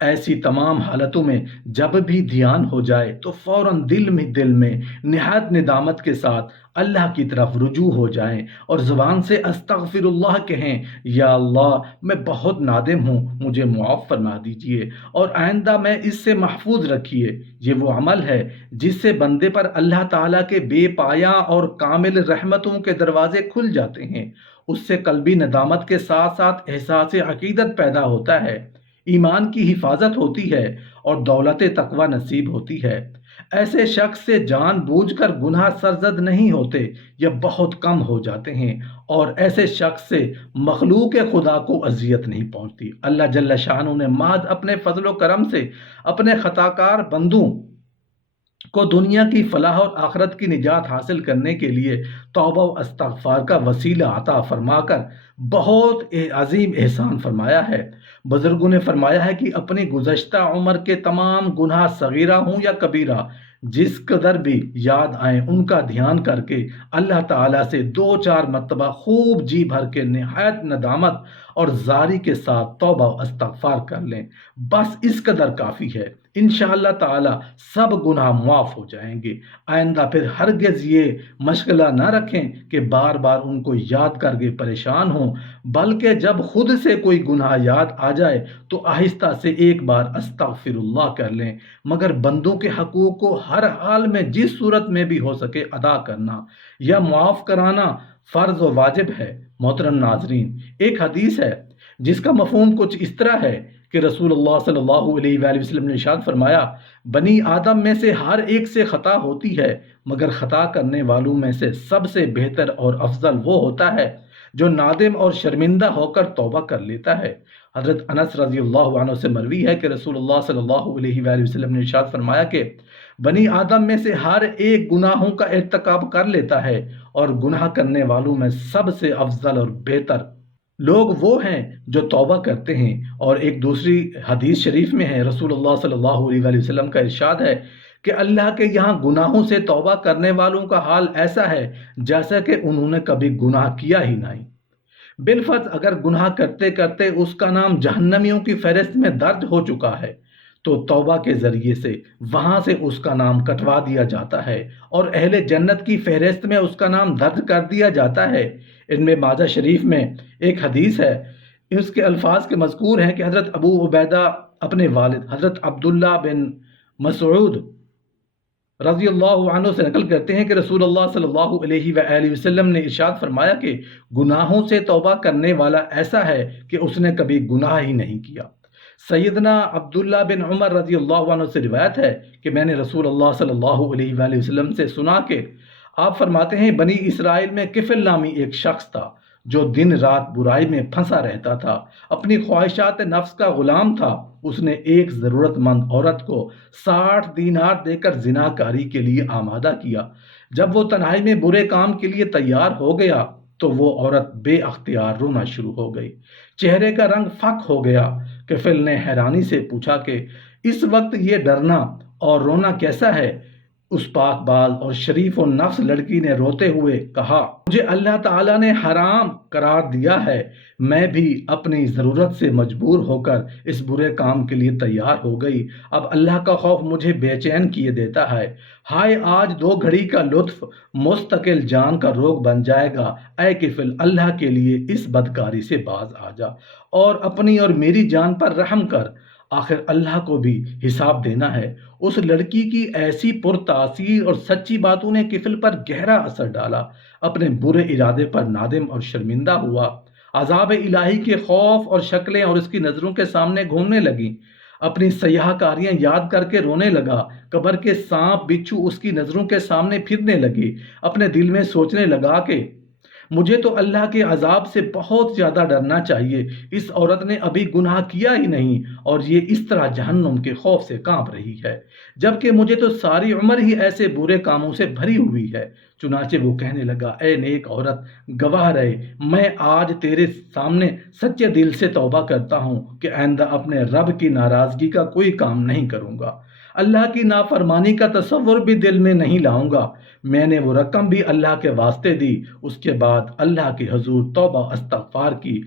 ایسی تمام حالتوں میں جب بھی دھیان ہو جائے تو فوراً دل میں نہایت ندامت کے ساتھ اللہ کی طرف رجوع ہو جائیں اور زبان سے استغفر اللہ کہیں، یا اللہ میں بہت نادم ہوں، مجھے معاف فرما دیجئے اور آئندہ میں اس سے محفوظ رکھیے۔ یہ وہ عمل ہے جس سے بندے پر اللہ تعالیٰ کے بے پایاں اور کامل رحمتوں کے دروازے کھل جاتے ہیں۔ اس سے قلبی ندامت کے ساتھ ساتھ احساس عقیدت پیدا ہوتا ہے، ایمان کی حفاظت ہوتی ہے اور دولت تقوی نصیب ہوتی ہے۔ ایسے شخص سے جان بوجھ کر گناہ سرزد نہیں ہوتے یا بہت کم ہو جاتے ہیں، اور ایسے شخص سے مخلوق خدا کو اذیت نہیں پہنچتی۔ اللہ جل شانہ نے محض اپنے فضل و کرم سے اپنے خطا کار بندوں کو دنیا کی فلاح اور آخرت کی نجات حاصل کرنے کے لیے توبہ و استغفار کا وسیلہ عطا فرما کر بہت عظیم احسان فرمایا ہے۔ بزرگوں نے فرمایا ہے کہ اپنی گزشتہ عمر کے تمام گناہ صغیرہ ہوں یا کبیرہ جس قدر بھی یاد آئیں ان کا دھیان کر کے اللہ تعالیٰ سے 2-4 مرتبہ خوب جی بھر کے نہایت ندامت اور زاری کے ساتھ توبہ و استغفار کر لیں، بس اس قدر کافی ہے۔ انشاءاللہ تعالی سب گناہ معاف ہو جائیں گے۔ آئندہ پھر ہرگز یہ مشغلہ نہ رکھیں کہ بار بار ان کو یاد کر کے پریشان ہوں، بلکہ جب خود سے کوئی گناہ یاد آ جائے تو آہستہ سے ایک بار استغفر اللہ کر لیں، مگر بندوں کے حقوق کو ہر حال میں جس صورت میں بھی ہو سکے ادا کرنا یا معاف کرانا فرض و واجب ہے۔ محترم ناظرین، ایک حدیث ہے جس کا مفہوم کچھ اس طرح ہے کہ رسول اللہ صلی اللہ علیہ وآلہ وسلم نے ارشاد فرمایا، بنی آدم میں سے ہر ایک سے خطا ہوتی ہے، مگر خطا کرنے والوں میں سے سب سے بہتر اور افضل وہ ہوتا ہے جو نادم اور شرمندہ ہو کر توبہ کر لیتا ہے۔ حضرت انس رضی اللہ عنہ سے مروی ہے کہ رسول اللہ صلی اللہ علیہ وآلہ وسلم نے ارشاد فرمایا کہ بنی آدم میں سے ہر ایک گناہوں کا ارتکاب کر لیتا ہے، اور گناہ کرنے والوں میں سب سے افضل اور بہتر لوگ وہ ہیں جو توبہ کرتے ہیں۔ اور ایک دوسری حدیث شریف میں ہے، رسول اللہ صلی اللہ علیہ وآلہ وسلم کا ارشاد ہے کہ اللہ کے یہاں گناہوں سے توبہ کرنے والوں کا حال ایسا ہے جیسا کہ انہوں نے کبھی گناہ کیا ہی نہیں۔ بالفرض اگر گناہ کرتے کرتے اس کا نام جہنمیوں کی فہرست میں درج ہو چکا ہے تو توبہ کے ذریعے سے وہاں سے اس کا نام کٹوا دیا جاتا ہے اور اہل جنت کی فہرست میں اس کا نام درج کر دیا جاتا ہے۔ ان میں ماجہ شریف میں ایک حدیث ہے، اس کے الفاظ کے مذکور ہیں کہ حضرت ابو عبیدہ اپنے والد حضرت عبداللہ بن مسعود رضی اللہ عنہ سے نقل کرتے ہیں کہ رسول اللہ صلی اللہ علیہ وآلہ وسلم نے ارشاد فرمایا کہ گناہوں سے توبہ کرنے والا ایسا ہے کہ اس نے کبھی گناہ ہی نہیں کیا۔ سیدنا عبداللہ بن عمر رضی اللہ عنہ سے روایت ہے کہ میں نے رسول اللہ صلی اللہ علیہ وآلہ وسلم سے سنا کہ آپ فرماتے ہیں، بنی اسرائیل میں کفل نامی ایک شخص تھا جو دن رات برائی میں پھنسا رہتا تھا، اپنی خواہشات نفس کا غلام تھا۔ اس نے ایک ضرورت مند عورت کو 60 دینار دے کر زنا کاری کے لیے آمادہ کیا۔ جب وہ تنہائی میں برے کام کے لیے تیار ہو گیا تو وہ عورت بے اختیار رونا شروع ہو گئی، چہرے کا رنگ فک ہو گیا۔ کفل نے حیرانی سے پوچھا کہ اس وقت یہ ڈرنا اور رونا کیسا ہے؟ اس پاک باز اور شریف و نفس لڑکی نے روتے ہوئے کہا، مجھے اللہ تعالیٰ نے حرام قرار دیا ہے، میں بھی اپنی ضرورت سے مجبور ہو کر اس برے کام کے لیے تیار ہو گئی۔ اب اللہ کا خوف مجھے بے چین کیے دیتا ہے۔ ہائے آج 2 گھڑی کا لطف مستقل جان کا روگ بن جائے گا۔ اے کفل، اللہ کے لیے اس بدکاری سے باز آ جا اور اپنی اور میری جان پر رحم کر، آخر اللہ کو بھی حساب دینا ہے۔ اس لڑکی کی ایسی پرتاثیر اور سچی باتوں نے کفل پر گہرا اثر ڈالا، اپنے برے ارادے پر نادم اور شرمندہ ہوا، عذاب الہی کے خوف اور شکلیں اور اس کی نظروں کے سامنے گھومنے لگیں، اپنی سیاہ کاریاں یاد کر کے رونے لگا، قبر کے سانپ بچھو اس کی نظروں کے سامنے پھرنے لگے، اپنے دل میں سوچنے لگا کہ مجھے تو اللہ کے عذاب سے بہت زیادہ ڈرنا چاہیے، اس عورت نے ابھی گناہ کیا ہی نہیں اور یہ اس طرح جہنم کے خوف سے کانپ رہی ہے، جبکہ مجھے تو ساری عمر ہی ایسے برے کاموں سے بھری ہوئی ہے۔ چنانچہ وہ کہنے لگا، اے نیک عورت، گواہ رہے، میں آج تیرے سامنے سچے دل سے توبہ کرتا ہوں کہ آئندہ اپنے رب کی ناراضگی کا کوئی کام نہیں کروں گا، اللہ کی نافرمانی کا تصور بھی دل میں نہیں لاؤں گا۔ میں نے وہ رقم بھی اللہ کے واسطے دی۔ اس کے بعد اللہ کے حضور توبہ استغفار کی۔